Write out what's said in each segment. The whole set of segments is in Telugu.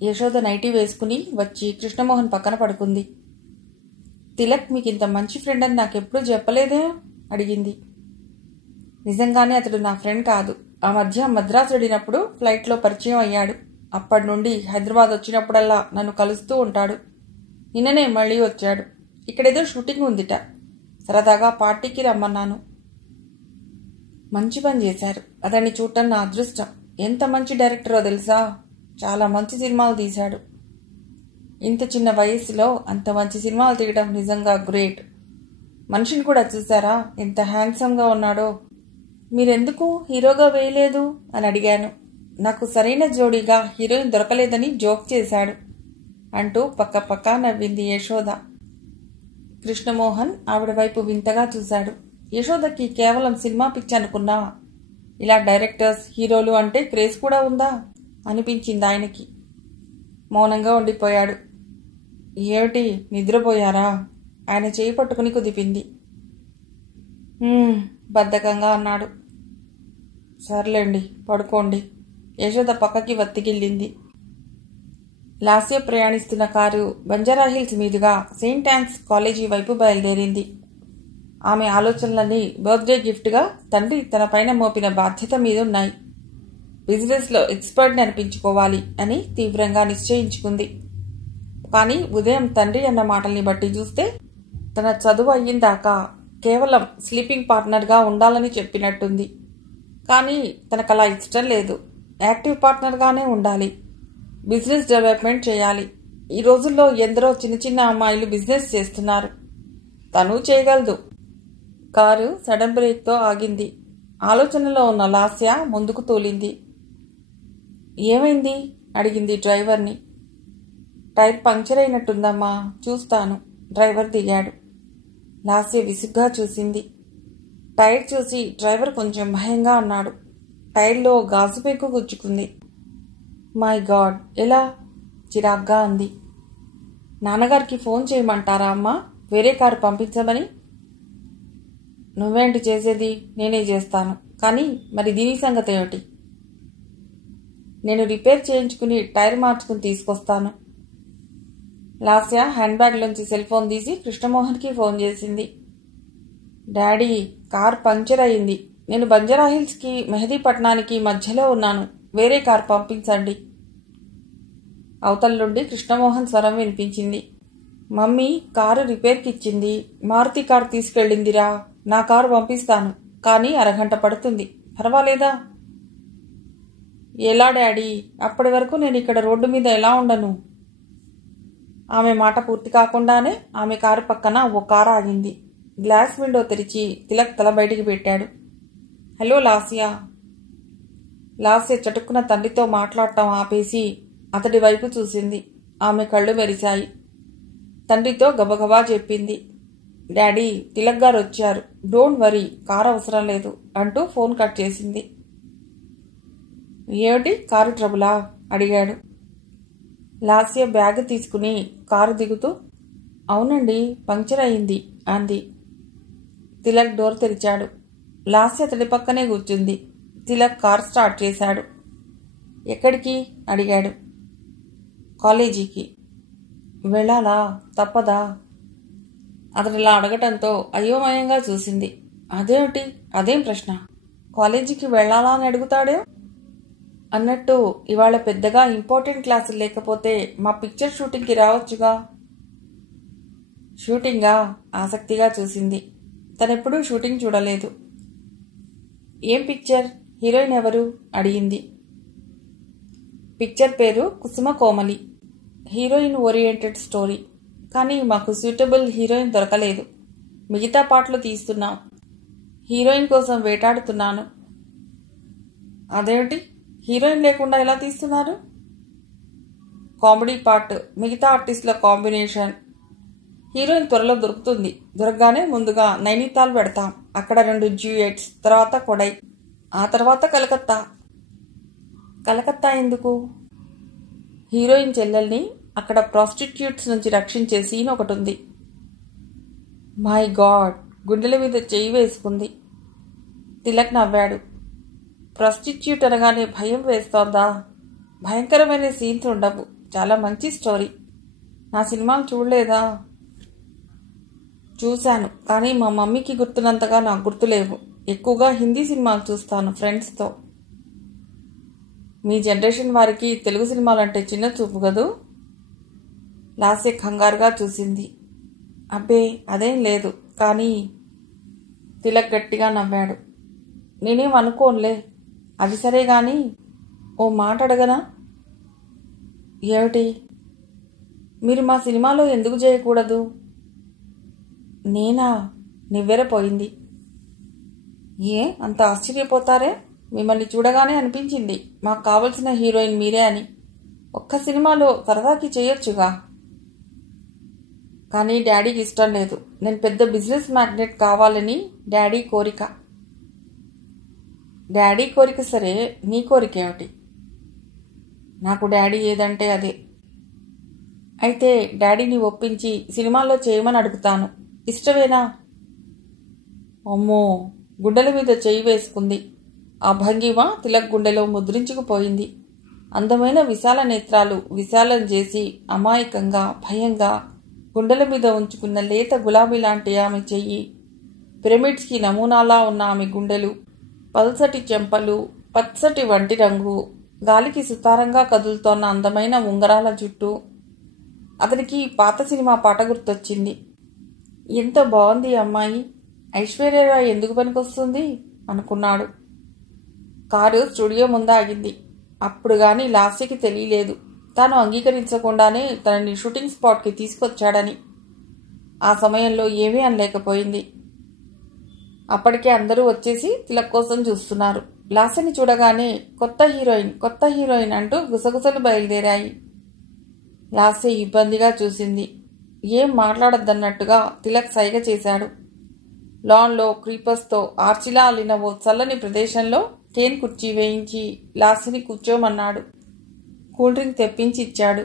యశోద నైటీ వేసుకుని వచ్చి కృష్ణమోహన్ పక్కన పడుకుంది. తిలక్ మీకింత మంచి ఫ్రెండ్ అని నాకెప్పుడూ చెప్పలేదే అడిగింది. నిజంగానే అతడు నా ఫ్రెండ్ కాదు. ఆ మధ్య మద్రాసు వెళ్ళినప్పుడు ఫ్లైట్లో పరిచయం అయ్యాడు. అప్పటి నుండి హైదరాబాద్ వచ్చినప్పుడల్లా నన్ను కలుస్తూ ఉంటాడు. నిన్ననే మళ్ళీ వచ్చాడు. ఇక్కడేదో షూటింగ్ ఉందిట. సరదాగా పార్టీకి రమ్మన్నాను. మంచి పని చేశారు. అతన్ని చూడటం నా అదృష్టం. ఎంత మంచి డైరెక్టరో తెలుసా. చాలా మంచి సినిమాలు తీశాడు. ఇంత చిన్న వయస్సులో అంత మంచి సినిమాలు తీయడం నిజంగా గ్రేట్. మనిషిని కూడా చూసారా ఎంత హ్యాండ్సమ్గా ఉన్నాడో. మీరెందుకు హీరోగా వేయలేదు అని అడిగాను. నాకు సరైన జోడీగా హీరోయిన్ దొరకలేదని జోక్ చేశాడు అంటూ పక్క నవ్వింది యశోద. కృష్ణమోహన్ ఆవిడ వైపు వింతగా చూశాడు. యశోదకి కేవలం సినిమా పిచ్చి అనుకున్నా, ఇలా డైరెక్టర్స్ హీరోలు అంటే క్రేజ్ కూడా ఉందా అనిపించింది ఆయనకి. మౌనంగా ఉండిపోయాడు. ఏమిటి నిద్రపోయారా? ఆయన చేయి పట్టుకుని కుదిపింది. బద్ధకంగా అన్నాడు. సర్లేండి పడుకోండి. యశోద పక్కకి వత్తిగిల్లింది. లాస్య ప్రయాణిస్తున్న కారు బంజారాహిల్స్ మీదుగా సెయింట్ యాన్స్ కాలేజీ వైపు బయలుదేరింది. ఆమె ఆలోచనలన్నీ బర్త్డే గిఫ్ట్గా తండ్రి తన పైన మోపిన బాధ్యత మీద ఉన్నాయి. బిజినెస్లో ఎక్స్పర్ట్ని అనిపించుకోవాలి అని తీవ్రంగా నిశ్చయించుకుంది. కానీ ఉదయం తండ్రి అన్న మాటల్ని బట్టి చూస్తే తన చదువు అయ్యిందాకా కేవలం స్లీపింగ్ పార్ట్నర్గా ఉండాలని చెప్పినట్టుంది. కానీ తనకలా ఇష్టం లేదు. యాక్టివ్ పార్ట్నర్గానే ఉండాలి. బిజినెస్ డెవలప్మెంట్ చేయాలి. ఈ రోజుల్లో ఎందరో చిన్న అమ్మాయిలు బిజినెస్ చేస్తున్నారు. తను చేయగలదు. కారు సడన్ బ్రేక్తో ఆగింది. ఆలోచనలో ఉన్న లాస్య ముందుకు తోలింది. ఏమైంది అడిగింది డ్రైవర్ని. టైర్ పంక్చర్ అయినట్టుందమ్మా, చూస్తాను. డ్రైవర్ దిగాడు. లాస్య విసుగ్గా చూసింది. టైర్ చూసి డ్రైవర్ కొంచెం భయంగా అన్నాడు. టైర్లో గాజు పెంకు గుచ్చుకుంది. మై గాడ్, ఎలా? చిరాగ్గా అంది. నాన్నగారికి ఫోన్ చేయమంటారా అమ్మా, వేరే కారు పంపించమని? నువ్వేంటి చేసేది? నేనే చేస్తాను. కానీ మరి దీని సంగతి ఏమిటి? నేను రిపేర్ చేయించుకుని టైర్ మార్చుకుని తీసుకొస్తాను. లాస్య హ్యాండ్ బ్యాగ్లోంచి సెల్ ఫోన్ తీసి కృష్ణమోహన్కి ఫోన్ చేసింది. డాడీ, కార్ పంక్చర్ అయింది. నేను బంజారాహిల్స్కి మెహదీపట్నానికి మధ్యలో ఉన్నాను. వేరే కారు పంపించండి. అవతల నుండి కృష్ణమోహన్ స్వరం వినిపించింది. మమ్మీ కారు రిపేర్కి ఇచ్చింది. మారుతి కారు తీసుకెళ్ళిందిరా. నా కారు పంపిస్తాను, కానీ అరగంట పడుతుంది. పర్వాలేదా? ఎలా డాడీ? అప్పటి వరకు నేను ఇక్కడ రోడ్డు మీద ఎలా ఉండను? ఆమె మాట పూర్తి కాకుండానే ఆమె కారు పక్కన ఓ కారు ఆగింది. గ్లాస్ విండో తెరిచి తిలక్ తల బయటికి పెట్టాడు. హలో లాస్య. లాస్య చటుక్కున తండ్రితో మాట్లాడటం ఆపేసి అతడి వైపు చూసింది. ఆమె కళ్ళు మెరిశాయి. తండ్రితో గబగబా చెప్పింది. డాడీ, తిలక్ గారు వచ్చారు. డోంట్ వరీ, కారు అవసరం లేదు అంటూ ఫోన్ కట్ చేసింది. ఏమిటి, కారు ట్రబులా అడిగాడు. లాస్య బ్యాగ్ తీసుకుని కారు దిగుతూ అవునండి, పంక్చర్ అయింది అంది. తిలక్ డోర్ తెరిచాడు. లాస్య అతడి పక్కనే కూర్చుంది. తిలక్ కార్ స్టార్ట్ చేశాడు. ఎక్కడికి అడిగాడు. కాలేజీకి. వెళ్ళాలా? తప్పదా? అతడిలా అడగటంతో అయోమయంగా చూసింది. అదేమిటి? అదేం ప్రశ్న? కాలేజీకి వెళ్ళాలా అని అడుగుతాడే? అన్నట్టు ఇవాళ పెద్దగా ఇంపార్టెంట్ క్లాసులు లేకపోతే మా పిక్చర్ షూటింగ్కి రావచ్చుగా. షూటింగా? ఆసక్తిగా చూసింది. తనెప్పుడూ షూటింగ్ చూడలేదు. ఏం పిక్చర్? హీరోయిన్ ఎవరు అడిగింది. పిక్చర్ పేరు Kusuma Komali. Heroine oriented story. కానీ మాకు సూటబుల్ హీరోయిన్ దొరకలేదు. మిగతా పాటలు తీస్తున్నాం. హీరోయిన్ కోసం వేటాడుతున్నాను. అదేమిటి, హీరోయిన్ లేకుండా ఎలా తీస్తున్నారు? కామెడీ పార్ట్, మిగతా ఆర్టిస్టుల కాంబినేషన్. హీరోయిన్ త్వరలో దొరుకుతుంది. దొరకగానే ముందుగా నైనితాల్ పెడతాం. అక్కడ 2 డ్యూయెట్స్, తర్వాత కొడై, ఆ తర్వాత కలకత్తా. కలకత్తా ఎందుకు? హీరోయిన్ చెల్లెల్ని అక్కడ ప్రాస్టిట్యూట్స్ నుంచి రక్షించే సీన్ ఒకటి ఉంది. మై గాడ్, గుండెల మీద చెయ్యి వేసుకుంది. తిలక్ నవ్వాడు. ప్రాస్టిట్యూట్ అనగానే భయం వేస్తోందా? భయంకరమైన సీన్స్ ఉండవు. చాలా మంచి స్టోరీ. నా సినిమాలు చూడలేదా? చూశాను, కానీ మా మమ్మీకి గుర్తున్నంతగా నాకు గుర్తులేవు. ఎక్కువగా హిందీ సినిమాలు చూస్తాను ఫ్రెండ్స్తో. మీ జనరేషన్ వారికి తెలుగు సినిమాలంటే చిన్న చూపు కదూ? లాస్య కంగారుగా చూసింది. అబ్బే అదేం లేదు, కానీ తిలక్ గట్టిగా నవ్వాడు. నేనేం అనుకోనులే. అది సరే గాని ఓ మాట అడగనా? ఏమిటి? మీరు మా సినిమాలో ఎందుకు చేయకూడదు? నేనా? నివ్వెరపోయింది. ఏ అంత ఆశ్చర్యపోతారే? మిమ్మల్ని చూడగానే అనిపించింది మాకు కావలసిన హీరోయిన్ మీరే అని. ఒక్క సినిమాలో సరదాకి చేయొచ్చుగా. కానీ డాడీకి ఇష్టం లేదు. నేను పెద్ద బిజినెస్ మ్యాగ్నెట్ కావాలని డాడీ కోరిక. డాడీ కోరిక సరే, నీ కోరిక ఏమిటి? నాకు డాడీ ఏదంటే అదే. అయితే డాడీని ఒప్పించి సినిమాల్లో చేయమని అడుగుతాను. ఇష్టమేనా? అమ్మో, గుండెల మీద చేయి వేసుకుంది. ఆ భంగిమ తిలక్ గుండెలో ముద్రించుకుపోయింది. అందమైన విశాల నేత్రాలు విశాలం చేసి అమాయకంగా భయంగా గుండెల మీద ఉంచుకున్న లేత గులాబీ లాంటి ఆమె చెయ్యి, పిరమిడ్స్కి నమూనాలా ఉన్న ఆమె గుండెలు, పల్సటి చెంపలు, పచ్చటి వంటి రంగు, గాలికి సుతారంగా కదులుతోన్న అందమైన ఉంగరాల జుట్టు. అతనికి పాత సినిమా పాట గుర్తొచ్చింది. ఎంత బాగుంది అమ్మాయి, ఐశ్వర్యరాయ్ ఎందుకు పనికొస్తుంది అనుకున్నాడు. కారు స్టూడియో ముందు ఆగింది. అప్పుడు గాని లాస్యకి తెలియలేదు తాను అంగీకరించకుండానే తనని షూటింగ్ స్పాట్కి తీసుకొచ్చాడని. ఆ సమయంలో ఏమీ అనలేకపోయింది. అప్పటికే అందరూ వచ్చేసి తిలక్ కోసం చూస్తున్నారు. లాస్యని చూడగానే కొత్త హీరోయిన్ అంటూ గుసగుసలు బయలుదేరాయి. లాస్య ఇబ్బందిగా చూసింది. ఏం మాట్లాడద్దన్నట్టుగా తిలక్ సైగ చేశాడు. లాన్లో క్రీపర్స్తో ఆర్చిలా అల్లిన ఓ చల్లని ప్రదేశంలో కేన్ కుర్చీ వేయించి లాస్యని కూర్చోమన్నాడు. కూల్ డ్రింక్ తెప్పించి ఇచ్చాడు.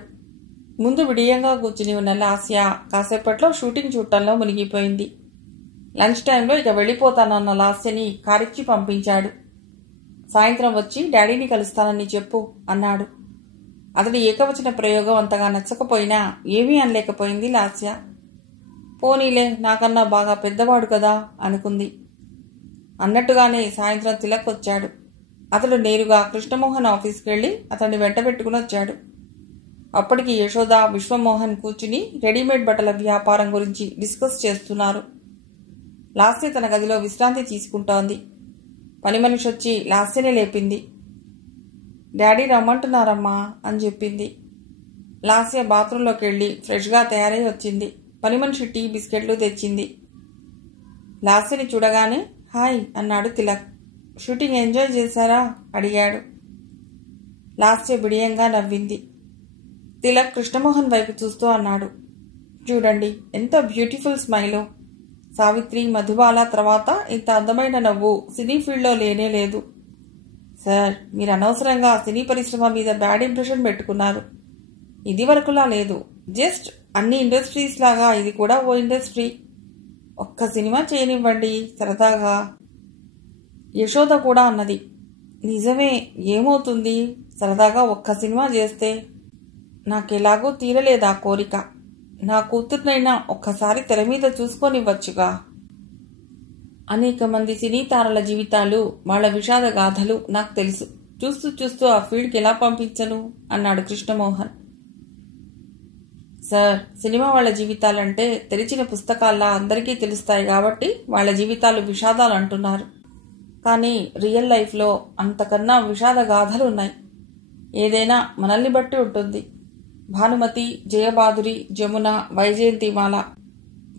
ముందు విడియంగా కూర్చుని ఉన్న లాస్య కాసేపట్లో షూటింగ్ చూడటంలో మునిగిపోయింది. లంచ్ టైంలో ఇక వెళ్ళిపోతానన్న లాస్యని కారిచ్చి పంపించాడు. సాయంత్రం వచ్చి డాడీని కలుస్తానని చెప్పు అన్నాడు. అతడి ఏకవచన ప్రయోగం అంతగా నచ్చకపోయినా ఏమీ అనలేకపోయింది లాస్య. పోనీలే, నాకన్నా బాగా పెద్దవాడు కదా అనుకుంది. అన్నట్టుగానే సాయంత్రం తిలక్ వచ్చాడు. అతడు నేరుగా కృష్ణమోహన్ ఆఫీస్కి వెళ్లి అతన్ని వెంట పెట్టుకుని వచ్చాడు. అప్పటికి యశోద, విశ్వమోహన్ కూర్చుని రెడీమేడ్ బట్టల వ్యాపారం గురించి డిస్కస్ చేస్తున్నారు. లాస్య తన గదిలో విశ్రాంతి తీసుకుంటోంది. పని మనిషి వచ్చి లాస్యనే లేపింది. డాడీ రమ్మంటున్నారమ్మా అని చెప్పింది. లాస్య బాత్రూంలోకి వెళ్ళి ఫ్రెష్గా తయారై వచ్చింది. పని మనిషి టీ బిస్కెట్లు తెచ్చింది. లాస్యని చూడగానే హాయ్ అన్నాడు తిలక్. షూటింగ్ ఎంజాయ్ చేశారా అడిగాడు. లాస్య బిడియంగా నవ్వింది. తిలక్ కృష్ణమోహన్ వైపు చూస్తూ అన్నాడు, చూడండి ఎంత బ్యూటిఫుల్ స్మైలో. సావిత్రి, మధుబాల తర్వాత ఇంత అందమైన నవ్వు సినీ ఫీల్డ్లో లేనే లేదు. సార్, మీరు అనవసరంగా సినీ పరిశ్రమ మీద బ్యాడ్ ఇంప్రెషన్ పెట్టుకున్నారు. ఇది వరకులా లేదు. జస్ట్ అన్ని ఇండస్ట్రీస్ లాగా ఇది కూడా ఓ ఇండస్ట్రీ. ఒక్క సినిమా చేయనివ్వండి సరదాగా. యశోద కూడా అన్నది. నిజమే, ఏమవుతుంది సరదాగా ఒక్క సినిమా చేస్తే. నాకెలాగూ తీరలేదా కోరిక. నా కూతుర్నైనా ఒక్కసారి తెర మీద చూసుకొనివ్వచ్చుగా. అనేక మంది సినీ తారల జీవితాలు, వాళ్ల విషాద గాథలు నాకు తెలుసు. చూస్తూ చూస్తూ ఆ ఫీల్డ్కి ఎలా పంపించను అన్నాడు కృష్ణమోహన్. సార్, సినిమా వాళ్ల జీవితాలంటే తెరిచిన పుస్తకాల్లా అందరికీ తెలుస్తాయి కాబట్టి వాళ్ల జీవితాలు విషాదాలు అంటున్నారు. కానీ రియల్ లైఫ్లో అంతకన్నా విషాద గాథలు ఉన్నాయి. ఏదైనా మనల్ని బట్టి ఉంటుంది. భానుమతి, జయబాదురి, జమున, వైజయంతిమాల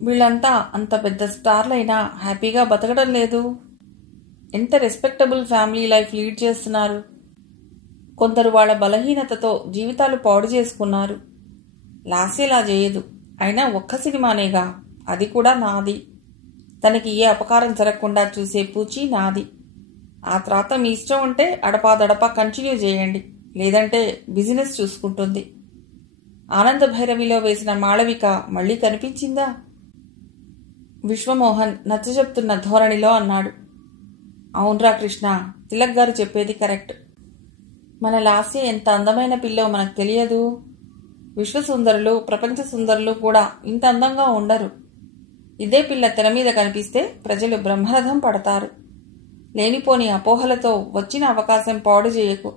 వీళ్ళంతా అంత పెద్ద స్టార్లైనా హ్యాపీగా బతకడం లేదు. ఎంత రెస్పెక్టబుల్ ఫ్యామిలీ లైఫ్ లీడ్ చేస్తున్నారు. కొందరు వాళ్ళ బలహీనతతో జీవితాలు పాడు చేసుకున్నారు. లాస్యలా చేయదు. అయినా ఒక్క సినిమానేగా, అది కూడా నాది. తనకి ఏ అపకారం జరగకుండా చూసే పూచి నాది. ఆ తర్వాత మీ ఇష్టం ఉంటే అడపాదడపా కంటిన్యూ చేయండి, లేదంటే బిజినెస్ చూసుకుంటుంది. ఆనంద భైరవిలో వేసిన మాళవిక మళ్లీ కనిపించిందా? విశ్వమోహన్ నచ్చజెప్తున్న ధోరణిలో అన్నాడు. అవునరా కృష్ణ, తిలక్ గారు చెప్పేది కరెక్ట్. మన లాస్య ఎంత అందమైన పిల్లో మనకు తెలియదు. విశ్వసుందరులు, ప్రపంచ సుందరులు కూడా ఇంత అందంగా ఉండరు. ఇదే పిల్ల తెర మీద కనిపిస్తే ప్రజలు బ్రహ్మరథం పడతారు. లేనిపోని అపోహలతో వచ్చిన అవకాశం పాడు చేయకు.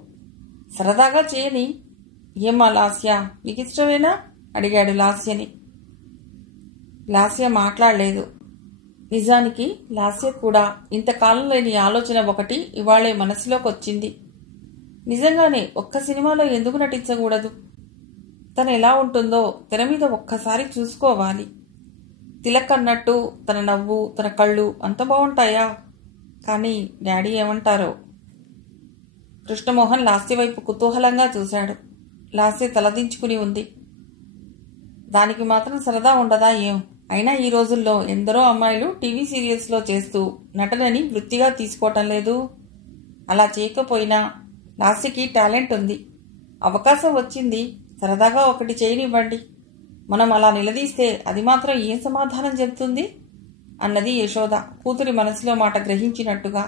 సరదాగా చేయని. ఏమ్మా లాస్య, నీకిష్టమేనా? అడిగాడు లాస్యని. లాస్య మాట్లాడలేదు. నిజానికి లాస్య కూడా ఇంతకాలం లేని ఆలోచన ఒకటి ఇవాళే మనసులోకి వచ్చింది. నిజంగానే ఒక్క సినిమాలో ఎందుకు నటించకూడదు? తను ఎలా ఉంటుందో తెర మీద ఒక్కసారి చూసుకోవాలి. తిలక్ అన్నట్టు తన నవ్వు, తన కళ్ళు అంత బాగుంటాయా? కానీ డాడీ ఏమంటారో? కృష్ణమోహన్ లాస్య వైపు కుతూహలంగా చూశాడు. లాస్య తలదించుకుని ఉంది. దానికి మాత్రం సరదా ఉండదా ఏం? అయినా ఈ రోజుల్లో ఎందరో అమ్మాయిలు టీవీ సీరియల్స్లో చేస్తూ నటనని వృత్తిగా తీసుకోవటం లేదు. అలా చేయకపోయినా లాస్యకి టాలెంట్ ఉంది. అవకాశం వచ్చింది, సరదాగా ఒకటి చేయనివ్వండి. మనం అలా నిలదీస్తే అది మాత్రం ఏం సమాధానం చెబుతుంది? అన్నది యశోద కూతురి మనసులో మాట గ్రహించినట్టుగా.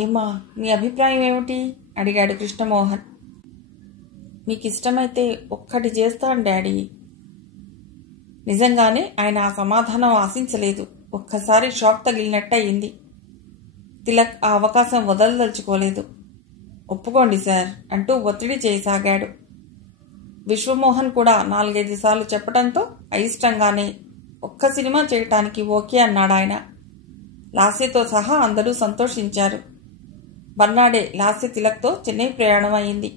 ఏమా, నీ అభిప్రాయం ఏమిటి? అడిగాడు కృష్ణమోహన్. మీకిష్టమైతే ఒక్కటి చేస్తాను డాడీ. నిజంగానే ఆయన ఆ సమాధానం ఆశించలేదు. ఒక్కసారి షాక్ తగిలినట్టయింది. తిలక్ ఆ అవకాశం వదలదలుచుకోలేదు. ఒప్పుకోండి సార్ అంటూ ఒత్తిడి చేయసాగాడు. విశ్వమోహన్ కూడా 4-5 సార్లు చెప్పడంతో అయిష్టంగానే ఒక్క సినిమా చేయటానికి ఓకే అన్నాడాయన. లాస్యతో సహా అందరూ సంతోషించారు. మర్నాడే లాస్య తిలక్తో చెన్నై ప్రయాణం అయింది.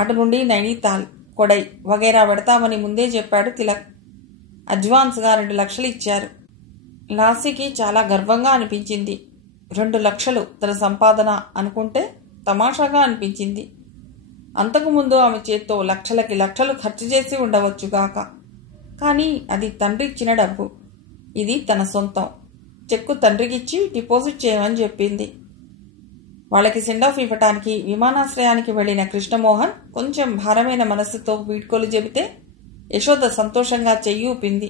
అటు నుండి నైనీతాల్, కొడై వగైరా పెడతామని ముందే చెప్పాడు తిలక్. అడ్వాన్స్గా 2 లక్షలు ఇచ్చారు. లాస్యకి చాలా గర్వంగా అనిపించింది. 2 లక్షలు తన సంపాదన అనుకుంటే తమాషాగా అనిపించింది. అంతకుముందు ఆమె చేత్తో లక్షలకి లక్షలు ఖర్చు చేసి ఉండవచ్చుగాక. కానీ అది తండ్రి ఇచ్చిన డబ్బు. ఇది తన సొంతం. చెక్కు తండ్రికిచ్చి డిపాజిట్ చేయమని చెప్పింది. వాళ్ళకి సెండ్ ఆఫ్ ఇవ్వటానికి విమానాశ్రయానికి వెళ్లిన కృష్ణమోహన్ కొంచెం భారమైన మనస్సుతో వీడ్కోలు చెబితే యశోద సంతోషంగా చెయ్యి ఊపింది.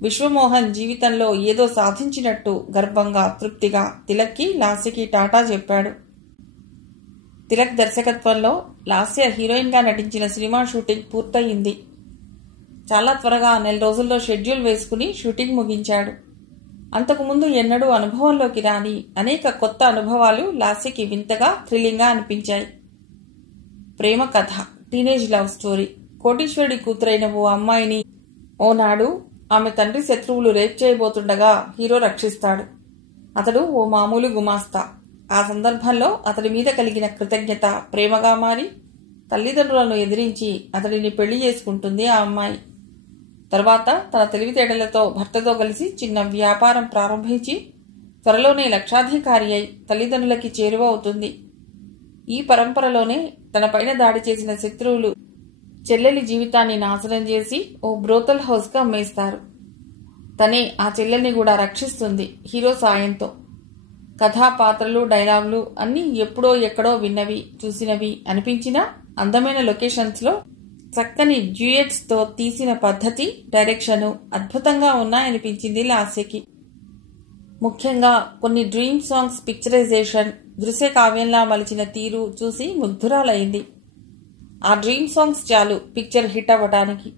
విశ్వమోహన్ జీవితంలో ఏదో సాధించినట్టు గర్వంగా, తృప్తిగా తిలక్కి, లాస్యకి టాటా చెప్పాడు. తిలక్ దర్శకత్వంలో లాస్య హీరోయిన్గా నటించిన సినిమా షూటింగ్ పూర్తయింది. చాలా త్వరగా 4 రోజుల్లో షెడ్యూల్ వేసుకుని షూటింగ్ ముగించాడు. అంతకుముందు ఎన్నడూ అనుభవంలోకి రాని అనేక కొత్త అనుభవాలు లాస్యకి వింతగా, థ్రిల్లింగ్గా అనిపించాయి. ప్రేమ కథ, టీనేజ్ లవ్ స్టోరీ. కోటీశ్వరుడి కూతురైన ఓ అమ్మాయిని ఓనాడు ఆమె తండ్రి శత్రువులు రేప్ చేయబోతుండగా హీరో రక్షిస్తాడు. అతడు ఓ మామూలు గుమాస్తా. ఆ సందర్భంలో అతడి మీద కలిగిన కృతజ్ఞత ప్రేమగా మారి తల్లిదండ్రులను ఎదిరించి అతడిని పెళ్లి చేసుకుంటుంది ఆ అమ్మాయి. తర్వాత తన తెలివితేటలతో భర్తతో కలిసి చిన్న వ్యాపారం ప్రారంభించి త్వరలోనే లక్షాధికారి అయి తల్లిదండ్రులకి చేరువ అవుతుంది. ఈ పరంపరలోనే తనపైన దాడి చేసిన శత్రువులు చెల్లెలి జీవితాన్ని నాశనం చేసి ఓ బ్రోతల్ హౌస్గా అమ్మేస్తారు. తనే ఆ చెల్లెల్ని కూడా రక్షిస్తుంది హీరో సాయంతో. కథా, పాత్రలు, డైలాగులు అన్నీ ఎప్పుడో ఎక్కడో విన్నవి, చూసినవి అనిపించినా అందమైన లొకేషన్స్లో చక్కని డ్యూయెట్స్తో తీసిన పద్ధతి, డైరెక్షను అద్భుతంగా ఉన్నాయనిపించింది లాస్యకి. ముఖ్యంగా కొన్ని డ్రీమ్ సాంగ్స్ పిక్చరైజేషన్, దృశ్య కావ్యంలా మలిచిన తీరు చూసి ముగ్ధురాలైంది. ఆ డ్రీమ్ సాంగ్స్ చాలు పిక్చర్ హిట్ అవ్వటానికి.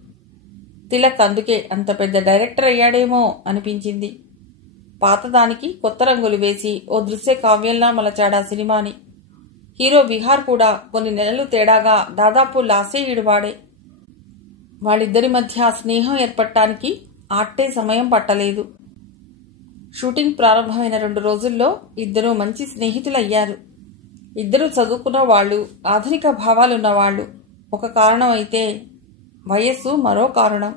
తిలక్ అందుకే అంత పెద్ద డైరెక్టర్ అయ్యాడేమో అనిపించింది. పాతదానికి కొత్త రంగులు వేసి ఓ దృశ్య కావ్యంలా మలచాడా సినిమాని. హీరో విహార్ కూడా కొన్ని నెలలు తేడాగా దాదాపు లాస్యయుడివాడే. వాళ్ళిద్దరి మధ్య స్నేహం ఏర్పడటానికి ఆట్టే సమయం పట్టలేదు. షూటింగ్ ప్రారంభమైన 2 రోజుల్లో ఇద్దరూ మంచి స్నేహితులయ్యారు. ఇద్దరు చదువుకున్న వాళ్ళు, ఆధునిక భావాలున్నవాళ్లు ఒక కారణం అయితే వయస్సు మరో కారణం.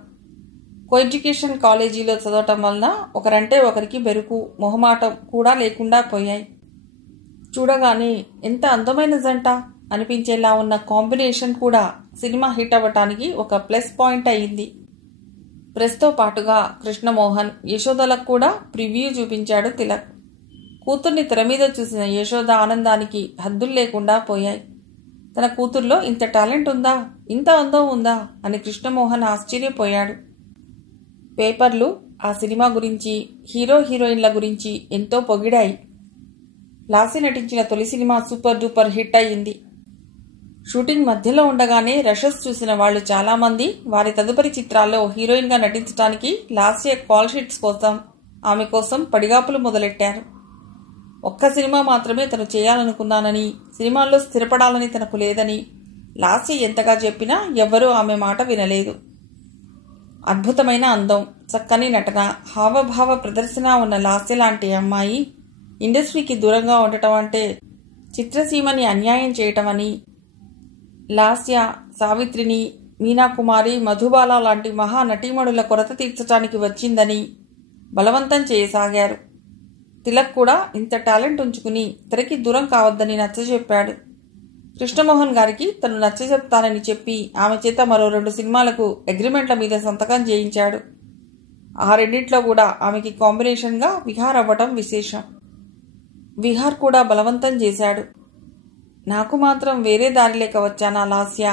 కోఎడ్యుకేషన్ కాలేజీలో చదవటం వలన ఒకరంటే ఒకరికి బెరుకు, మొహమాటం కూడా లేకుండా పోయాయి. చూడగానే ఎంత అందమైన జంట అనిపించేలా ఉన్న కాంబినేషన్ కూడా సినిమా హిట్ అవ్వటానికి ఒక ప్లస్ పాయింట్ అయింది. ప్రెస్తో పాటుగా కృష్ణమోహన్, యశోదలకు కూడా ప్రివ్యూ చూపించాడు తిలక్. కూతుర్ని తెర మీద చూసిన యశోద ఆనందానికి హద్దులు లేకుండా పోయాయి. తన కూతుర్లో ఇంత టాలెంట్ ఉందా, ఇంత అందం ఉందా అని కృష్ణమోహన్ ఆశ్చర్యపోయాడు. పేపర్లు ఆ సినిమా గురించి, హీరో హీరోయిన్ల గురించి ఎంతో పొగిడాయి. లాస్య నటించిన తొలి సినిమా సూపర్ డూపర్ హిట్ అయ్యింది. షూటింగ్ మధ్యలో ఉండగానే రషెస్ చూసిన వాళ్లు చాలామంది వారి తదుపరి చిత్రాల్లో హీరోయిన్గా నటించడానికి లాస్య కాల్ షీట్స్ కోసం ఆమె కోసం పడిగాపులు మొదలెట్టారు. ఒక్క సినిమా మాత్రమే తను చేయాలనుకున్నానని, సినిమాల్లో స్థిరపడాలని తనకు లేదని లాస్య ఎంతగా చెప్పినా ఎవ్వరూ ఆమె మాట వినలేదు. అద్భుతమైన అందం, చక్కని నటన, హావభావ ప్రదర్శన ఉన్న లాస్య లాంటి అమ్మాయి ఇండస్ట్రీకి దూరంగా ఉండటం అంటే చిత్రసీమని అన్యాయం చేయటమని లాస్య, సావిత్రిని, మీనాకుమారి, మధుబాల లాంటి మహా నటీమణుల కొరత తీర్చడానికి వచ్చిందని బలవంతం చేయసాగారు. తిలక్ కూడా ఇంత టాలెంట్ ఉంచుకుని తెరకి దూరం కావద్దని నచ్చజెప్పాడు. కృష్ణమోహన్ గారికి తను నచ్చజెప్తానని చెప్పి ఆమె చేత మరో 2 సినిమాలకు అగ్రిమెంట్ల మీద సంతకం చేయించాడు. ఆ రెండింట్లో కూడా ఆమెకి కాంబినేషన్గా విహార్ అవ్వటం విశేషం. విహార్ కూడా బలవంతం చేశాడు. నాకు మాత్రం వేరే దారి లేక వచ్చానా లాస్య?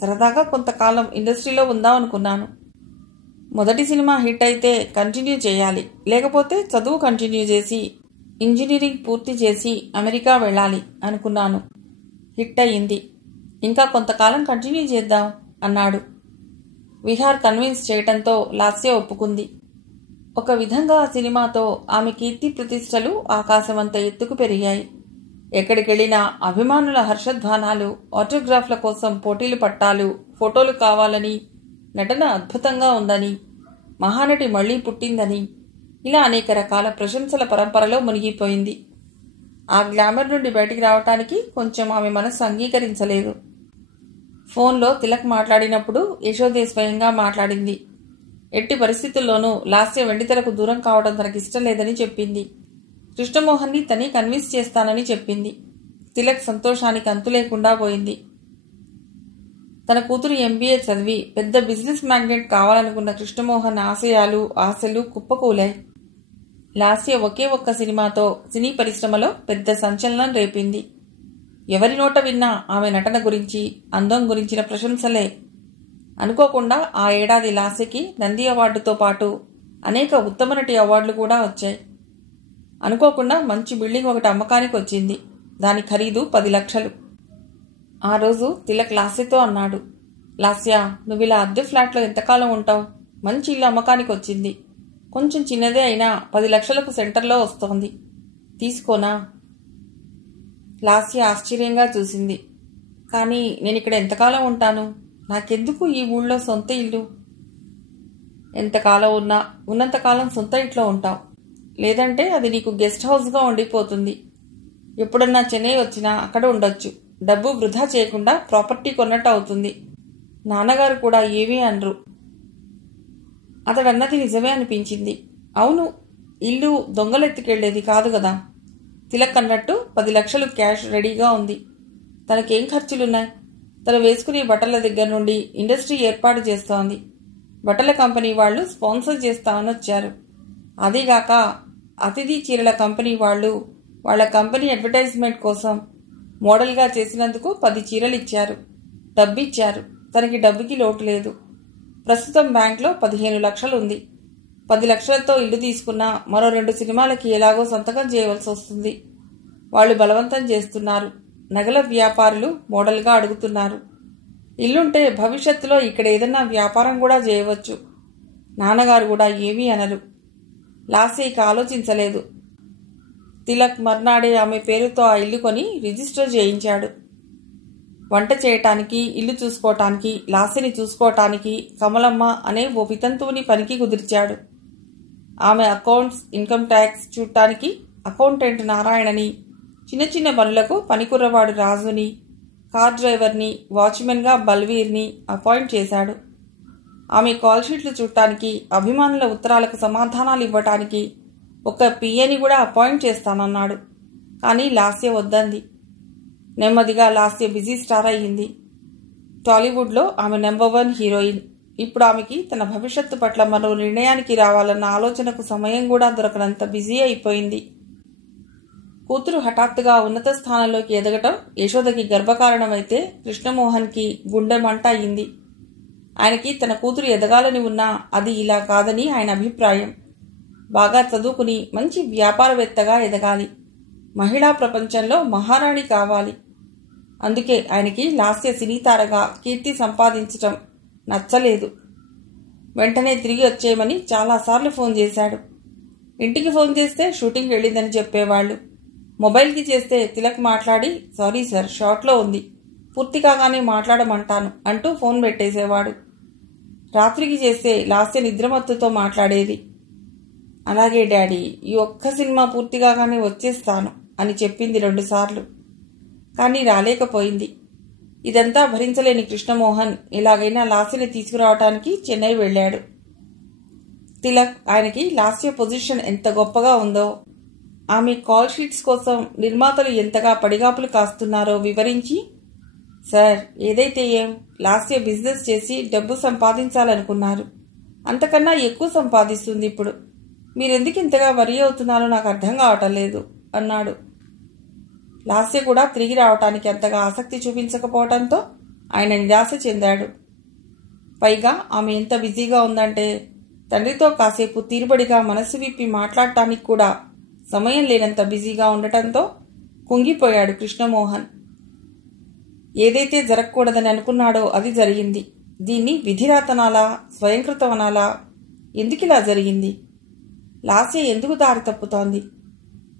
సరదాగా కొంతకాలం ఇండస్ట్రీలో ఉందామనుకున్నాను. మొదటి సినిమా హిట్ అయితే కంటిన్యూ చేయాలి, లేకపోతే చదువు కంటిన్యూ చేసి ఇంజనీరింగ్ పూర్తి చేసి అమెరికా వెళ్ళాలి అనుకున్నాను. హిట్ అయ్యింది, ఇంకా కొంతకాలం కంటిన్యూ చేద్దాం అన్నాడు. విహార్ కన్విన్స్ చేయటంతో లాస్య ఒప్పుకుంది. ఒక విధంగా ఆ సినిమాతో ఆమె కీర్తి ప్రతిష్టలు ఆకాశమంత ఎత్తుకు పెరిగాయి. ఎక్కడికెళ్లినా అభిమానుల హర్షధ్వానాలు, ఆటోగ్రాఫ్ల కోసం పోటీలు పట్టాలు, ఫోటోలు కావాలని, నటన అద్భుతంగా ఉందని, మహానటి మళ్లీ పుట్టిందని, ఇలా అనేక రకాల ప్రశంసల పరంపరలో మునిగిపోయింది. ఆ గ్లామర్ నుండి బయటికి రావటానికి కొంచెం ఆమె మనసు అంగీకరించలేదు. ఫోన్లో తిలక్ మాట్లాడినప్పుడు యశోదే స్వయంగా మాట్లాడింది. ఎట్టి పరిస్థితుల్లోనూ లాస్య వెండితెరకు దూరం కావడం తనకిష్టం లేదని చెప్పింది. కృష్ణమోహన్ని తనే కన్విన్స్ చేస్తానని చెప్పింది. తిలక్ సంతోషానికి అంతు లేకుండా పోయింది. తన కూతురు MBA చదివి పెద్ద బిజినెస్ మ్యాగ్నెట్ కావాలనుకున్న కృష్ణమోహన్ ఆశలు కుప్పకూలాయి. లాస్య ఒకే ఒక్క సినిమాతో సినీ పరిశ్రమలో పెద్ద సంచలనం రేపింది. ఎవరి నోట విన్నా ఆమె నటన గురించి, అందం గురించిన ప్రశంసలే. అనుకోకుండా ఆ ఏడాది లాస్యకి నంది అవార్డుతో పాటు అనేక ఉత్తమ నటి అవార్డులు కూడా వచ్చాయి. అనుకోకుండా మంచి బిల్డింగ్ ఒకటి అమ్మకానికి వచ్చింది. దాని ఖరీదు 10 లక్షలు. ఆ రోజు తిలక్ లాస్యతో అన్నాడు, లాస్య, నువ్విలా అద్దె ఫ్లాట్లో ఎంతకాలం ఉంటావు? మంచి ఇల్లు అమ్మకానికి వచ్చింది. కొంచెం చిన్నదే అయినా 10 లక్షలకు సెంటర్లో వస్తోంది. తీసుకోనా? లాస్య ఆశ్చర్యంగా చూసింది. కానీ నేనిక్కడ ఎంతకాలం ఉంటాను? నాకెందుకు ఈ ఊళ్ళో సొంత ఇల్లు? ఎంతకాలం ఉన్నా ఉన్నంతకాలం సొంత ఇంట్లో ఉంటావు. లేదంటే అది నీకు గెస్ట్ హౌస్గా ఉండిపోతుంది. ఎప్పుడన్నా చెన్నై వచ్చినా అక్కడ ఉండొచ్చు. డబ్బు వృధా చేయకుండా ప్రాపర్టీ కొన్నట్టు అవుతుంది. నాన్నగారు కూడా ఏమీ అనరు. అతడన్నది నిజమే అనిపించింది. అవును, ఇల్లు దొంగలెత్తుకెళ్లేది కాదు కదా. తిలక్ అన్నట్టు 10 లక్షలు క్యాష్ రెడీగా ఉంది. తనకేం ఖర్చులున్నాయి? తను వేసుకునే బట్టల దగ్గర నుండి ఇండస్ట్రీ ఏర్పాటు చేస్తోంది. బట్టల కంపెనీ వాళ్లు స్పాన్సర్ చేస్తామని వచ్చారు. అదీగాక అతిథి చీరల కంపెనీ వాళ్లు వాళ్ల కంపెనీ అడ్వర్టైజ్మెంట్ కోసం మోడల్గా చేసినందుకు 10 చీరలు ఇచ్చారు. డబ్బిచ్చారు. తనకి డబ్బుకి లోటు లేదు. ప్రస్తుతం బ్యాంక్లో 15 లక్షలు ఉంది. 10 లక్షలతో ఇల్లు తీసుకున్నా మరో 2 సినిమాలకి ఎలాగో సంతకం చేయవలసి వస్తుంది. వాళ్లు బలవంతం చేస్తున్నారు. నగల వ్యాపారులు మోడల్గా అడుగుతున్నారు. ఇల్లుంటే భవిష్యత్తులో ఇక్కడ ఏదన్నా వ్యాపారం కూడా చేయవచ్చు. నాన్నగారు కూడా ఏమీ అనరు. లాస్య ఇక ఆలోచించలేదు. తిలక్ మర్నాడే ఆమె పేరుతో ఆ ఇల్లు కొని రిజిస్టర్ చేయించాడు. వంట చేయటానికి, ఇల్లు చూసుకోవటానికి, లాస్యని చూసుకోవటానికి కమలమ్మ అనే ఓ వితంతువుని పనికి కుదిర్చాడు. ఆమె అకౌంట్స్, ఇన్కమ్ ట్యాక్స్ చూడటానికి అకౌంటెంట్ నారాయణని, చిన్న చిన్న పనులకు పనికుర్రవాడు రాజుని, కార్ డ్రైవర్ని, వాచ్మెన్గా బల్వీర్ని అపాయింట్ చేశాడు. ఆమె కాల్ షీట్లు చూడటానికి, అభిమానుల ఉత్తరాలకు సమాధానాలు ఇవ్వటానికి ఒక పిఏని కూడా అపాయింట్ చేస్తానన్నాడు. కానీ లాస్య వద్దంది. నెమ్మదిగా లాస్య బిజీ స్టార్ అయ్యింది. టాలీవుడ్లో ఆమె నెంబర్ 1 హీరోయిన్. ఇప్పుడు ఆమెకి తన భవిష్యత్తు పట్ల మరో నిర్ణయానికి రావాలన్న ఆలోచనకు సమయం కూడా దొరకనంత బిజీ అయిపోయింది. కూతురు హఠాత్తుగా ఉన్నత స్థానంలోకి ఎదగటం యశోదకి గర్భకారణమైతే కృష్ణమోహన్కి గుండె మంట అయింది. ఆయనకి తన కూతురు ఎదగాలని ఉన్నా అది ఇలా కాదని ఆయన అభిప్రాయం. బాగా చదువుకుని మంచి వ్యాపారవేత్తగా ఎదగాలి. మహిళా ప్రపంచంలో మహారాణి కావాలి. అందుకే ఆయనకి లాస్య సినీతారగా కీర్తి సంపాదించటం నచ్చలేదు. వెంటనే తిరిగి వచ్చేయమని చాలాసార్లు ఫోన్ చేశాడు. ఇంటికి ఫోన్ చేస్తే షూటింగ్ వెళ్ళిందని చెప్పేవాళ్ళు. మొబైల్కి చేస్తే తిలక్ మాట్లాడి, సారీ సార్, షార్ట్లో ఉంది, పూర్తి కాగానే మాట్లాడమంటాను అంటూ ఫోన్ పెట్టేసేవాడు. రాత్రికి చేస్తే లాస్య నిద్రమత్తుతో మాట్లాడేది. అలాగే డాడీ, ఈ ఒక్క సినిమా పూర్తి కాగానే వచ్చేస్తాను అని చెప్పింది 2 సార్లు. కానీ రాలేకపోయింది. ఇదంతా భరించలేని కృష్ణమోహన్ ఎలాగైనా లాస్యని తీసుకురావటానికి చెన్నై వెళ్ళాడు. తిలక్ ఆయనకి లాస్య పొజిషన్ ఎంత గొప్పగా ఉందో, ఆమె కాల్ షీట్స్ కోసం నిర్మాతలు ఎంతగా పడిగాపులు కాస్తున్నారో వివరించి, సార్ ఏదైతే ఏం, లాస్య బిజినెస్ చేసి డబ్బు సంపాదించాలనుకున్నారు, అంతకన్నా ఎక్కువ సంపాదిస్తుంది ఇప్పుడు, మీరెందుకు ఇంతగా వరి అవుతున్నారో నాకు అర్థం కావటం లేదు అన్నాడు. లాస్య కూడా తిరిగి రావటానికి అంతగా ఆసక్తి చూపించకపోవడంతో ఆయన నిరాశ చెందాడు. పైగా ఆమె ఎంత బిజీగా ఉందంటే తండ్రితో కాసేపు తీరుబడిగా మనసు విప్పి మాట్లాడటానికి కూడా సమయం లేనంత బిజీగా ఉండటంతో కుంగిపోయాడు కృష్ణమోహన్. ఏదైతే జరగకూడదని అనుకున్నాడో అది జరిగింది. దీన్ని విధిరాతనాలా, స్వయంకృతమనాలా? ఎందుకిలా జరిగింది? లాస్య ఎందుకు దారి తప్పుతోంది?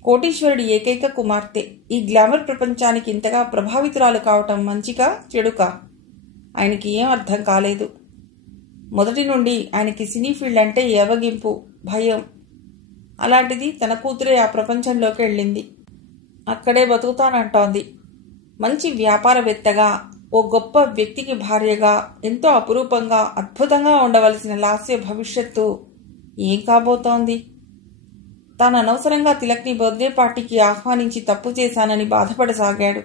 కోటీశ్వరుడి ఏకైక కుమార్తె ఈ గ్లామర్ ప్రపంచానికి ఇంతగా ప్రభావితురాలు కావటం మంచిగా చెడుకా? ఆయనకి ఏం అర్థం కాలేదు. మొదటి నుండి ఆయనకి సినీ ఫీల్డ్ అంటే ఏవగింపు, భయం. అలాంటిది తన కూతురే ఆ ప్రపంచంలోకి వెళ్ళింది. అక్కడే బతుకుతానంటోంది. మంచి వ్యాపారవేత్తగా, ఓ గొప్ప వ్యక్తికి భార్యగా, ఎంతో అపురూపంగా, అద్భుతంగా ఉండవలసిన లాస్య భవిష్యత్తు ఏం కాబోతోంది? తాను అనవసరంగా తిలక్ని బర్త్డే పార్టీకి ఆహ్వానించి తప్పు చేశానని బాధపడసాగాడు.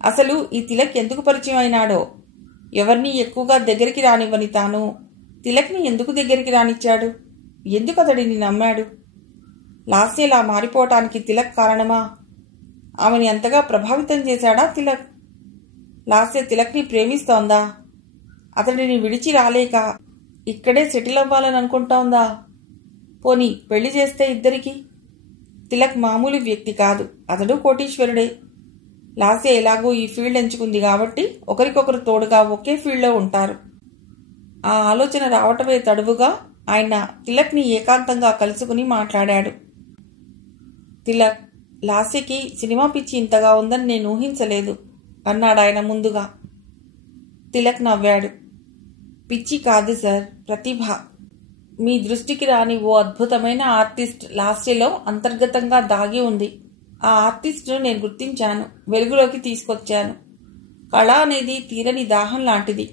అసలు ఈ తిలక్ ఎందుకు పరిచయం అయినాడో, ఎవరినీ ఎక్కువగా దగ్గరికి రానివ్వని తాను తిలక్ని ఎందుకు దగ్గరికి రానిచ్చాడు? ఎందుకు అతడిని నమ్మాడు? లాస్యలా మారిపోవటానికి తిలక్ కారణమా? ఆమెని అంతగా ప్రభావితం చేశాడా తిలక్? లాస్య తిలక్ని ప్రేమిస్తోందా? అతడిని విడిచి రాలేక ఇక్కడే సెటిల్ అవ్వాలని అనుకుంటోందా? పోనీ పెళ్లి చేస్తే ఇద్దరికి? తిలక్ మామూలు వ్యక్తి కాదు, అతడు కోటీశ్వరుడే. లాస్య ఎలాగూ ఈ ఫీల్డ్ ఎంచుకుంది కాబట్టి ఒకరికొకరు తోడుగా ఒకే ఫీల్డ్లో ఉంటారు. ఆ ఆలోచన రావటమే తడువుగా ఆయన తిలక్ని ఏకాంతంగా కలుసుకుని మాట్లాడాడు. తిలక్, లాస్యకి సినిమా పిచ్చి ఇంతగా ఉందని నేను ఊహించలేదు అన్నాడు ఆయన ముందుగా. తిలక్ నవ్వాడు. పిచ్చి కాదు సార్, ప్రతిభ. మీ దృష్టికి రాని ఓ అద్భుతమైన ఆర్టిస్ట్ లాస్యలో అంతర్గతంగా దాగి ఉంది. ఆ ఆర్టిస్ట్ను నేను గుర్తించాను, వెలుగులోకి తీసుకొచ్చాను. కళ అనేది తీరని దాహం లాంటిది.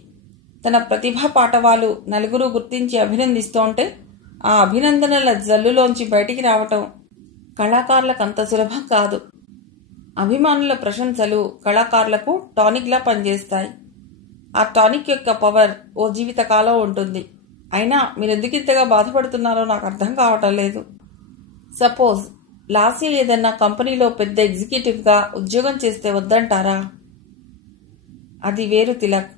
తన ప్రతిభా పాటవాలు నలుగురు గుర్తించి అభినందిస్తోంటే ఆ అభినందనల జల్లులోంచి బయటికి రావటం కళాకారులకు అంత సులభం కాదు. అభిమానుల ప్రశంసలు కళాకారులకు టానిక్లా పనిచేస్తాయి. ఆ టానిక్ యొక్క పవర్ ఓ జీవితకాలం ఉంటుంది. అయినా మీరెందుకు ఇంతగా బాధపడుతున్నారో నాకు అర్థం కావటం లేదు. సపోజ్ లాస్య ఏదన్నా కంపెనీలో పెద్ద ఎగ్జిక్యూటివ్గా ఉద్యోగం చేస్తే వద్దంటారా? అది వేరు తిలక్.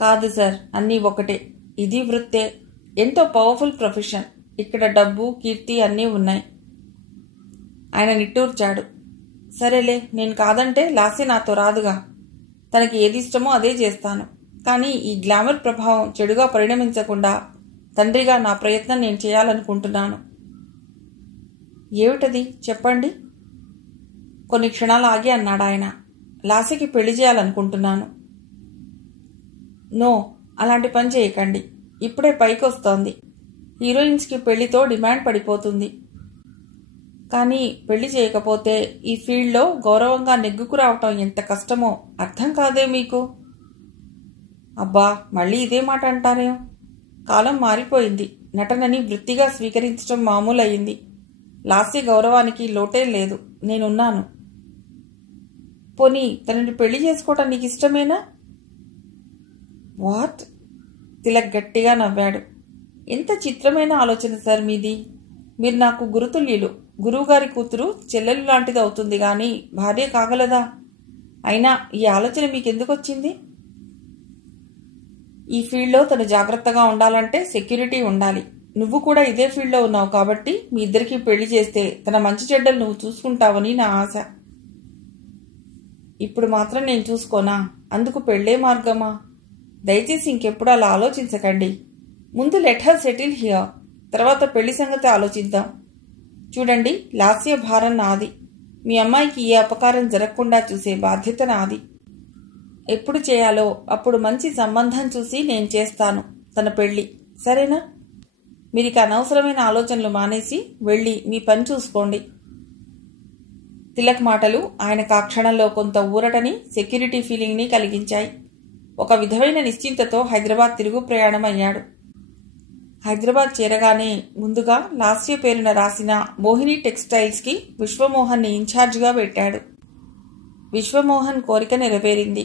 కాదు సార్, అన్నీ ఒకటే. ఇది వృత్తే, ఎంతో పవర్ఫుల్ ప్రొఫెషన్. ఇక్కడ డబ్బు, కీర్తి అన్నీ ఉన్నాయి. ఆయన నిట్టూర్చాడు. సరేలే, నేను కాదంటే లాస్య నాతో రాదుగా. తనకి ఏది ఇష్టమో అదే చేస్తాను. కానీ ఈ గ్లామర్ ప్రభావం చెడుగా పరిణమించకుండా తండ్రిగా నా ప్రయత్నం నేను చేయాలనుకుంటున్నాను. ఏమిటది చెప్పండి? కొన్ని క్షణాలు ఆగి అన్నాడు ఆయన. లాస్యకి పెళ్లి చేయాలనుకుంటున్నాను. నో, అలాంటి పని చేయకండి. ఇప్పుడే పైకి వస్తోంది. హీరోయిన్స్కి పెళ్లితో డిమాండ్ పడిపోతుంది. కానీ పెళ్లి చేయకపోతే ఈ ఫీల్డ్లో గౌరవంగా నెగ్గుకు రావటం ఎంత కష్టమో అర్థం కాదే మీకు? అబ్బా, మళ్ళీ ఇదే మాట అంటారేం? కాలం మారిపోయింది. నటనని వృత్తిగా స్వీకరించడం మామూలయ్యింది. లాస్య గౌరవానికి లోటేం లేదు. నేనున్నాను. పోనీ తనని పెళ్లి చేసుకోవటం నీకు ఇష్టమేనా? వాట్? తిలక్ గట్టిగా నవ్వాడు. ఎంత చిత్రమైన ఆలోచన సార్ మీది. మీరు నాకు గురుతుల్యులు. గురువుగారి కూతురు చెల్లెలు లాంటిది అవుతుంది గాని భార్య కాగలదా? అయినా ఈ ఆలోచన మీకెందుకు వచ్చింది? ఈ ఫీల్డ్లో తను జాగ్రత్తగా ఉండాలంటే సెక్యూరిటీ ఉండాలి. నువ్వు కూడా ఇదే ఫీల్డ్లో ఉన్నావు కాబట్టి మీ ఇద్దరికీ పెళ్లి చేస్తే తన మంచి చెడ్డలు నువ్వు చూసుకుంటావని నా ఆశ. ఇప్పుడు మాత్రం నేను చూసుకోనా? అందుకు పెళ్ళే మార్గమా? దయచేసి ఇంకెప్పుడు అలా ఆలోచించకండి. ముందు లెట్ హర్ సెటిల్ హియర్, తర్వాత పెళ్లి సంగతి ఆలోచిద్దాం. చూడండి, లాస్య భారం నాది. మీ అమ్మాయికి ఏ అపకారం జరగకుండా చూసే బాధ్యత నాది. ఎప్పుడు చేయాలో అప్పుడు మంచి సంబంధం చూసి నేను చేస్తాను తన పెళ్లి, సరేనా? మీరిక అనవసరమైన ఆలోచనలు మానేసి వెళ్ళి మీ పని చూసుకోండి. తిలక్ మాటలు ఆయనకు ఆ క్షణంలో కొంత ఊరటని, సెక్యూరిటీ ఫీలింగ్ని కలిగించాయి. ఒక విధమైన నిశ్చింతతో హైదరాబాద్ తిరుగు ప్రయాణం అయ్యాడు. హైదరాబాద్ చేరగానే ముందుగా లాస్య పేరున రాసిన మోహిని టెక్స్టైల్స్కి విశ్వమోహన్ని ఇన్ఛార్జిగా పెట్టాడు. విశ్వమోహన్ కోరిక నెరవేరింది.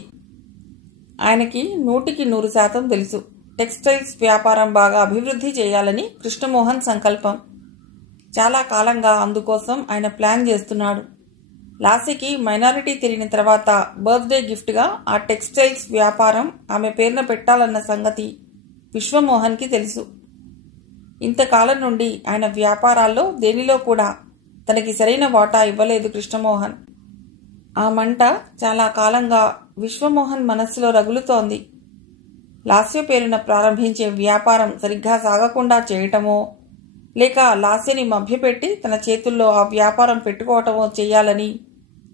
ఆయనకి 100% తెలుసు, టెక్స్టైల్స్ వ్యాపారం బాగా అభివృద్ధి చేయాలని కృష్ణమోహన్ సంకల్పం. చాలా కాలంగా అందుకోసం ఆయన ప్లాన్ చేస్తున్నాడు. లాస్యకి మైనారిటీ తిరిగిన తర్వాత బర్త్డే గిఫ్ట్గా ఆ టెక్స్టైల్స్ వ్యాపారం ఆమె పేరున పెట్టాలన్న సంగతి విశ్వమోహన్కి తెలుసు. ఇంతకాలం నుండి ఆయన వ్యాపారాల్లో దేనిలో కూడా తనకి సరైన వాటా ఇవ్వలేదు కృష్ణమోహన్. ఆ మంట చాలా కాలంగా విశ్వమోహన్ మనస్సులో రగులుతోంది. లాస్య పేరున ప్రారంభించే వ్యాపారం సరిగ్గా సాగకుండా చేయటమో, లేక లాస్యని మభ్యపెట్టి తన చేతుల్లో ఆ వ్యాపారం పెట్టుకోవటమో చేయాలని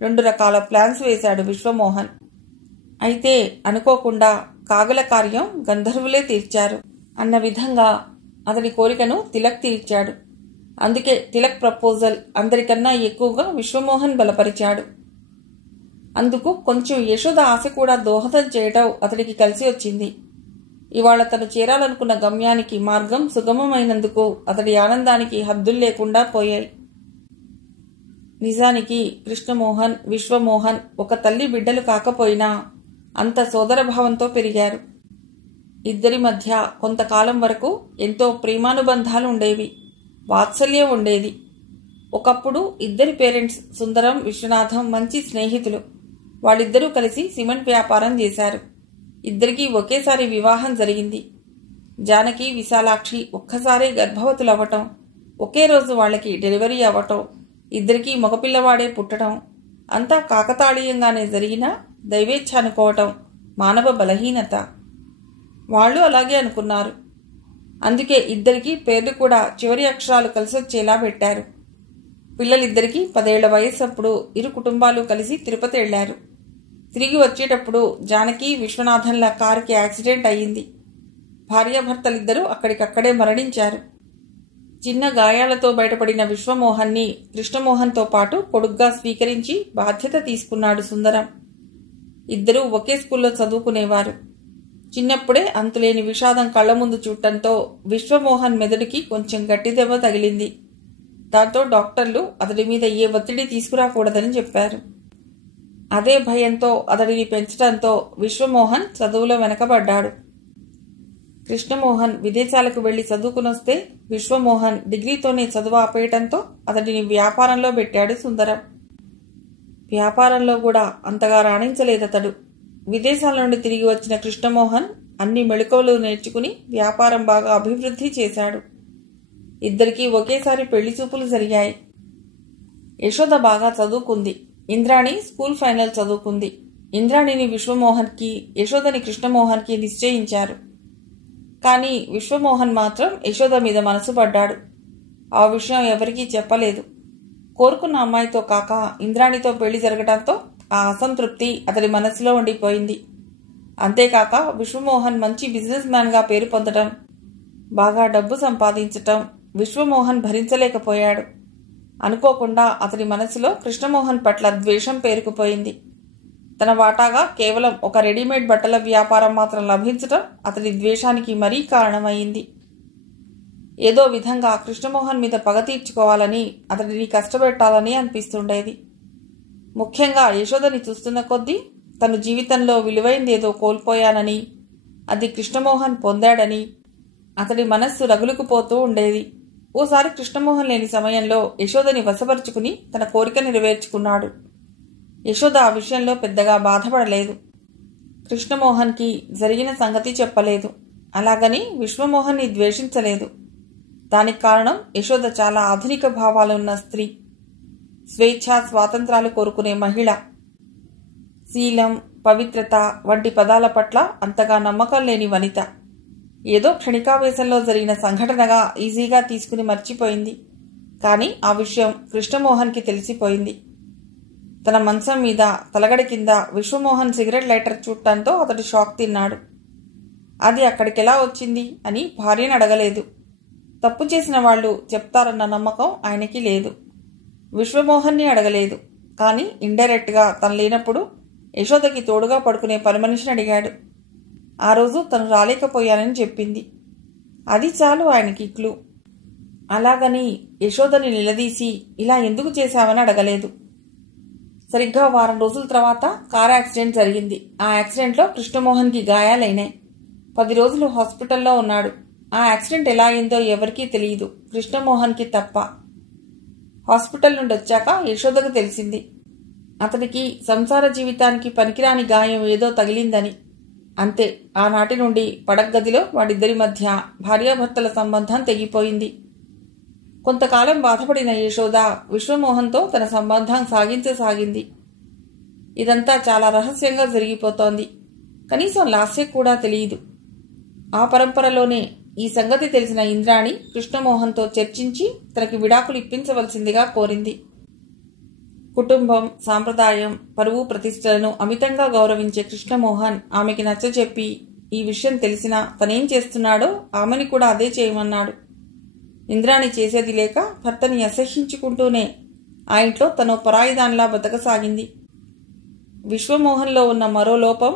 2 రకాల ప్లాన్స్ వేశాడు విశ్వమోహన్. అయితే అనుకోకుండా కాగల కార్యం గంధర్వులే తీర్చారు అన్న విధంగా అతని కోరికను తిలక్ తీర్చాడు. అందుకే తిలక్ ప్రపోజల్ అందరికన్నా ఎక్కువగా విశ్వమోహన్ బలపరిచాడు. అందుకు కొంచెం యశోద ఆశ కూడా దోహదం చేయటం అతడికి కలిసి వచ్చింది. ఇవాళ తను చేరాలనుకున్న గమ్యానికి మార్గం సుగమమైనందుకు అతడి ఆనందానికి హద్దులు లేకుండా పోయాయి. నిజానికి కృష్ణమోహన్, విశ్వమోహన్ ఒక తల్లి బిడ్డలు కాకపోయినా అంత సోదరభావంతో పెరిగారు. ఇద్దరి మధ్య కొంతకాలం వరకు ఎంతో ప్రేమానుబంధాలు ఉండేవి, వాత్సల్యం ఉండేది. ఒకప్పుడు ఇద్దరి పేరెంట్స్ సుందరం, విశ్వనాథం మంచి స్నేహితులు. వాళ్ళిద్దరూ కలిసి సిమెంట్ వ్యాపారం చేశారు. ఇద్దరికీ ఒకేసారి వివాహం జరిగింది. జానకి, విశాలాక్షి ఒక్కసారే గర్భవతులవ్వటం, ఒకే రోజు వాళ్ళకి డెలివరీ అవ్వటం, ఇద్దరికీ మగపిల్లవాడే పుట్టడం అంతా కాకతాళీయంగానే జరిగినా దైవేచ్ఛ అనుకోవటం మానవ బలహీనత. వాళ్ళు అలాగే అనుకున్నారు. అందుకే ఇద్దరికీ పేర్లు కూడా చివరి అక్షరాలు కలిసొచ్చేలా పెట్టారు. పిల్లలిద్దరికీ 10 ఏళ్ల వయస్సప్పుడు ఇరు కుటుంబాలు కలిసి తిరుపతి వెళ్లారు. తిరిగి వచ్చేటప్పుడు జానకి, విశ్వనాథన్ల కారుకి యాక్సిడెంట్ అయ్యింది. భార్యాభర్తలిద్దరూ అక్కడికక్కడే మరణించారు. చిన్న గాయాలతో బయటపడిన విశ్వమోహన్ని కృష్ణమోహన్తో పాటు కొడుగ్గా స్వీకరించి బాధ్యత తీసుకున్నాడు సుందరం. ఇద్దరూ ఒకే స్కూల్లో చదువుకునేవారు. చిన్నప్పుడే అంతులేని విషాదం కళ్ల ముందు చూడటంతో విశ్వమోహన్ మెదడుకి కొంచెం గట్టి దెబ్బ తగిలింది. దాంతో డాక్టర్లు అతడి మీద ఏ ఒత్తిడి తీసుకురాకూడదని చెప్పారు. అదే భయంతో అతడిని పెంచడంతో విశ్వమోహన్ చదువులో వెనకబడ్డాడు. కృష్ణమోహన్ విదేశాలకు వెళ్లి చదువుకునొస్తే విశ్వమోహన్ డిగ్రీతోనే చదువు ఆపేయటంతో అతడిని వ్యాపారంలో పెట్టాడు సుందరం. వ్యాపారంలో కూడా అంతగా రాణించలేదతడు. విదేశాల నుండి తిరిగి వచ్చిన కృష్ణమోహన్ అన్ని మెళకువలు నేర్చుకుని వ్యాపారం బాగా అభివృద్ధి చేశాడు. ఇద్దరికీ ఒకేసారి పెళ్లి చూపులు జరిగాయి. యశోద బాగా చదువుకుంది. ఇంద్రాణి స్కూల్ ఫైనల్ చదువుకుంది. ఇంద్రాణిని విశ్వమోహన్కి, యశోదని కృష్ణమోహన్కి నిశ్చయించారు. కానీ విశ్వమోహన్ మాత్రం యశోద మీద మనసు పడ్డాడు. ఆ విషయం ఎవరికీ చెప్పలేదు. కోరుకున్న అమ్మాయితో కాక ఇంద్రాణితో పెళ్లి జరగడంతో ఆ అసంతృప్తి అతడి మనసులో ఉండిపోయింది. అంతేకాక విశ్వమోహన్ మంచి బిజినెస్ మ్యాన్గా పేరు పొందడం, బాగా డబ్బు సంపాదించటం విశ్వమోహన్ భరించలేకపోయాడు. అనుకోకుండా అతడి మనసులో కృష్ణమోహన్ పట్ల ద్వేషం పేరుకుపోయింది. తన వాటాగా కేవలం ఒక రెడీమేడ్ బట్టల వ్యాపారం మాత్రం లభించటం అతడి ద్వేషానికి మరీ కారణమైంది. ఏదో విధంగా కృష్ణమోహన్ మీద పగ తీర్చుకోవాలని, అతడిని కష్టపెట్టాలని అనిపిస్తుండేది. ముఖ్యంగా యశోదని చూస్తున్న కొద్దీ తను జీవితంలో విలువైందేదో కోల్పోయానని, అది కృష్ణమోహన్ పొందాడని అతడి మనస్సు రగులుకుపోతూ ఉండేది. ఓసారి కృష్ణమోహన్ లేని సమయంలో యశోదని వశపరుచుకుని తన కోరిక నెరవేర్చుకున్నాడు. యశోద ఆ విషయంలో పెద్దగా బాధపడలేదు. కృష్ణమోహన్కి జరిగిన సంగతి చెప్పలేదు. అలాగని విశ్వమోహన్ని ద్వేషించలేదు. దానికి కారణం యశోద చాలా ఆధునిక భావాలున్న స్త్రీ, స్వేచ్ఛ స్వాతంత్రాలు కోరుకునే మహిళ. శీలం, పవిత్రత వంటి పదాల పట్ల అంతగా నమ్మకం లేని వనిత ఏదో క్షణికావేశంలో జరిగిన సంఘటనగా ఈజీగా తీసుకుని మర్చిపోయింది. కానీ ఆ విషయం కృష్ణమోహన్కి తెలిసిపోయింది. తన మంచం మీద తలగడి కింద విశ్వమోహన్ సిగరెట్ లైటర్ చూడటంతో అతడు షాక్ తిన్నాడు. అది అక్కడికెలా వచ్చింది అని భార్యను అడగలేదు. తప్పు చేసిన వాళ్ళు చెప్తారన్న నమ్మకం ఆయనకి లేదు. విశ్వమోహన్ని అడగలేదు. కానీ ఇండైరెక్ట్గా తను లేనప్పుడు యశోదకి తోడుగా పడుకునే పని మనిషిని అడిగాడు. ఆ రోజు తను రాలేకపోయానని చెప్పింది. అది చాలు ఆయనకి క్లూ. అలాగని యశోదని నిలదీసి ఇలా ఎందుకు చేశావని అడగలేదు. సరిగ్గా వారం రోజుల తర్వాత కారు యాక్సిడెంట్ జరిగింది. ఆ యాక్సిడెంట్లో కృష్ణమోహన్కి గాయాలైనాయి. 10 రోజులు హాస్పిటల్లో ఉన్నాడు. ఆ యాక్సిడెంట్ ఎలా అయిందో ఎవరికీ తెలియదు, కృష్ణమోహన్కి తప్ప. హాస్పిటల్ నుండి వచ్చాక యశోదకు తెలిసింది అతనికి సంసార జీవితానికి పనికిరాని గాయం ఏదో తగిలిందని. అంతే, ఆనాటి నుండి పడగ్గదిలో వాడిద్దరి మధ్య భార్యాభర్తల సంబంధం తెగిపోయింది. కొంతకాలం బాధపడిన యశోద విశ్వమోహన్తో తన సంబంధం సాగింది. ఇదంతా చాలా రహస్యంగా జరిగిపోతోంది. కనీసం లాస్యకు కూడా తెలియదు. ఆ పరంపరలోనే ఈ సంగతి తెలిసిన ఇంద్రాణి కృష్ణమోహన్తో చర్చించి తనకి విడాకులు ఇప్పించవలసిందిగా కోరింది. కుటుంబం, సాంప్రదాయం, పరువు ప్రతిష్టలను అమితంగా గౌరవించే కృష్ణమోహన్ ఆమెకి నచ్చజెప్పి ఈ విషయం తెలిసినా తనేం చేస్తున్నాడో ఆమెని కూడా అదే చేయమన్నాడు. ఇంద్రాణి చేసేది లేక భర్తని అసహ్యించుకుంటూనే ఆ ఇంట్లో తను పరాయిదాన్లా బతకసాగింది. విశ్వమోహన్లో ఉన్న మరో లోపం,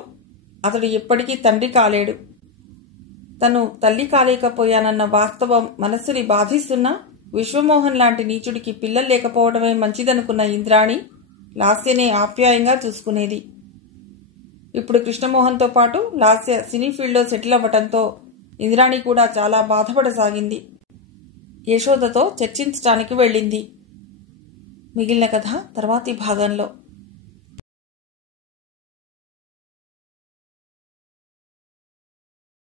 అతడు ఎప్పటికీ తండ్రి కాలేడు. తను తల్లి కాలేకపోయానన్న వాస్తవం మనస్సుని బాధిస్తున్నా విశ్వమోహన్ లాంటి నీచుడికి పిల్లలు లేకపోవడమే మంచిదనుకున్న ఇంద్రాణి లాస్యనే ఆప్యాయంగా చూసుకునేది. ఇప్పుడు కృష్ణమోహన్తో పాటు లాస్య సినీ ఫీల్డ్లో సెటిల్ అవ్వటంతో ఇంద్రాణి కూడా చాలా బాధపడసాగింది. యశోదతో చర్చించడానికి వెళ్ళింది. మిగిలిన కథ తర్వాతి భాగంలో.